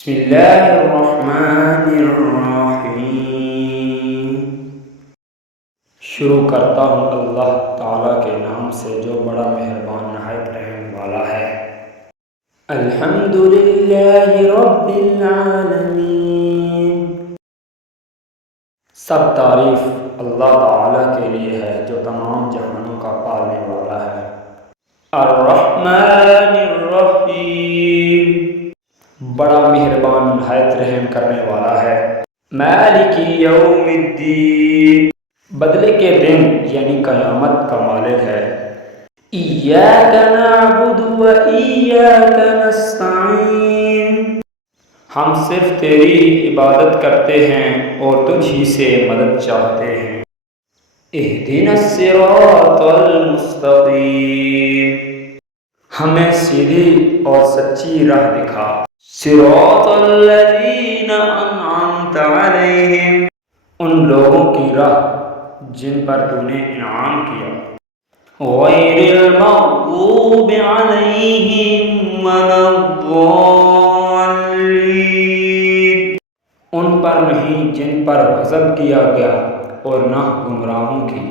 بسم اللہ الرحمن الرحیم۔ شروع کرتا ہوں اللہ تعالیٰ کے نام سے جو بڑا مہربان نہایت رحم والا ہے۔ الحمدللہ رب العالمین۔ سب تعریف اللہ تعالیٰ کے لیے ہے جو تمام جہانوں کا پالنے والا ہے۔ الرحمن الرحیم، بڑا مہربان نہایت رحم کرنے والا ہے۔ مالک یوم الدین، بدلے کے دن یعنی قیامت کا مالک ہے۔ ایاک نعبد و ایاک نستعین، ہم صرف تیری عبادت کرتے ہیں اور تجھ ہی سے مدد چاہتے ہیں۔ اہدنا الصراط المستقیم، ہمیں سیدھی اور سچی راہ دکھا۔ صراط الذین انعمت علیہم، ان لوگوں کی راہ جن پر تو نے انعام کیا۔ غیر المغضوب علیہم ولا الضالین، ان پر نہیں جن پر غضب کیا گیا اور نہ گمراہوں کی۔